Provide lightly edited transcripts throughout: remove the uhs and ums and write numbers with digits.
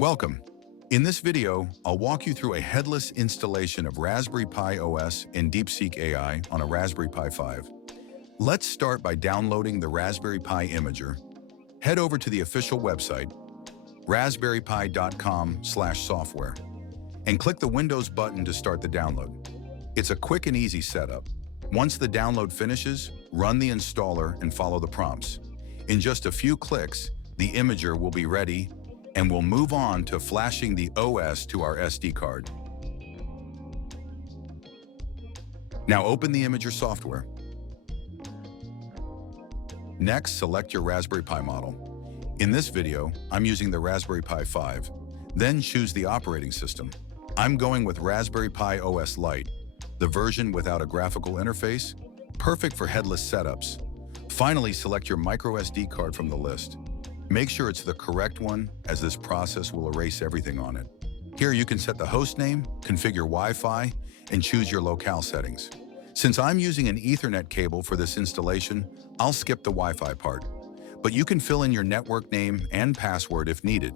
Welcome. In this video, I'll walk you through a headless installation of Raspberry Pi OS and DeepSeek AI on a Raspberry Pi 5. Let's start by downloading the Raspberry Pi Imager. Head over to the official website, raspberrypi.com/software, and click the Windows button to start the download. It's a quick and easy setup. Once the download finishes, run the installer and follow the prompts. In just a few clicks, the Imager will be ready, and we'll move on to flashing the OS to our SD card. Now open the Imager software. Next, select your Raspberry Pi model. In this video, I'm using the Raspberry Pi 5. Then choose the operating system. I'm going with Raspberry Pi OS Lite, the version without a graphical interface, perfect for headless setups. Finally, select your microSD card from the list. Make sure it's the correct one, as this process will erase everything on it. Here you can set the host name, configure Wi-Fi, and choose your locale settings. Since I'm using an Ethernet cable for this installation, I'll skip the Wi-Fi part, but you can fill in your network name and password if needed.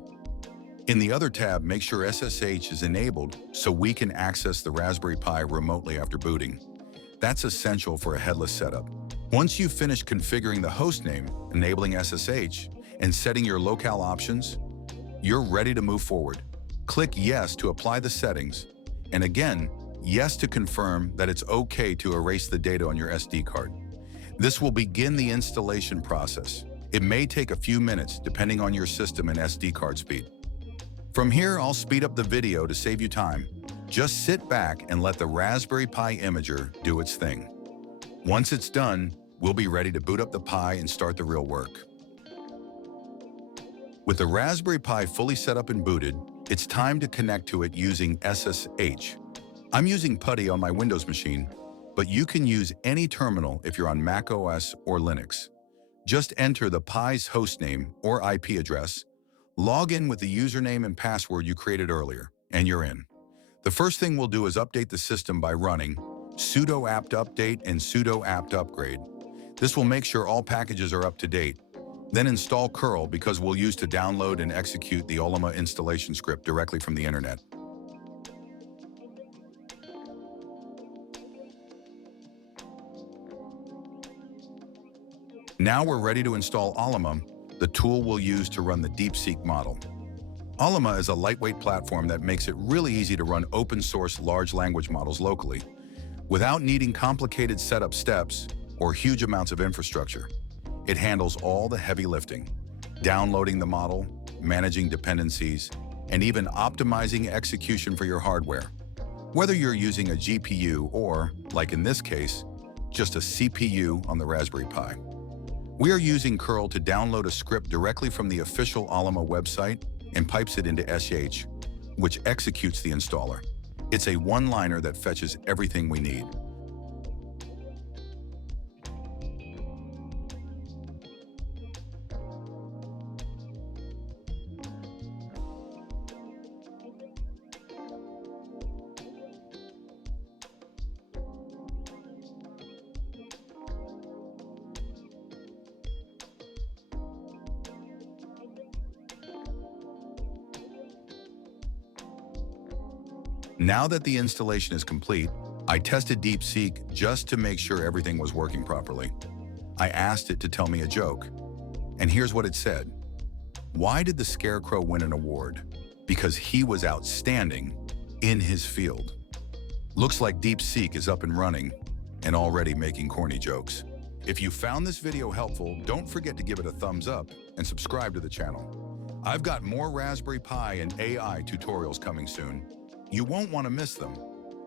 In the other tab, make sure SSH is enabled so we can access the Raspberry Pi remotely after booting. That's essential for a headless setup. Once you've finished configuring the host name, enabling SSH, and setting your locale options, you're ready to move forward. Click Yes to apply the settings, and again, Yes to confirm that it's okay to erase the data on your SD card. This will begin the installation process. It may take a few minutes depending on your system and SD card speed. From here, I'll speed up the video to save you time. Just sit back and let the Raspberry Pi Imager do its thing. Once it's done, we'll be ready to boot up the Pi and start the real work. With the Raspberry Pi fully set up and booted, it's time to connect to it using SSH. I'm using PuTTY on my Windows machine, but you can use any terminal if you're on Mac OS or Linux. Just enter the Pi's hostname or IP address, log in with the username and password you created earlier, and you're in. The first thing we'll do is update the system by running sudo apt update and sudo apt upgrade. This will make sure all packages are up to date. Then install curl because we'll use to download and execute the Ollama installation script directly from the internet. Now we're ready to install Ollama, the tool we'll use to run the DeepSeek model. Ollama is a lightweight platform that makes it really easy to run open-source large language models locally, without needing complicated setup steps or huge amounts of infrastructure. It handles all the heavy lifting, downloading the model, managing dependencies, and even optimizing execution for your hardware. Whether you're using a GPU or, like in this case, just a CPU on the Raspberry Pi. We are using curl to download a script directly from the official Ollama website and pipes it into SH, which executes the installer. It's a one-liner that fetches everything we need. Now that the installation is complete, I tested DeepSeek just to make sure everything was working properly. I asked it to tell me a joke, and here's what it said. Why did the Scarecrow win an award? Because he was outstanding in his field. Looks like DeepSeek is up and running and already making corny jokes. If you found this video helpful, don't forget to give it a thumbs up and subscribe to the channel. I've got more Raspberry Pi and AI tutorials coming soon. You won't want to miss them.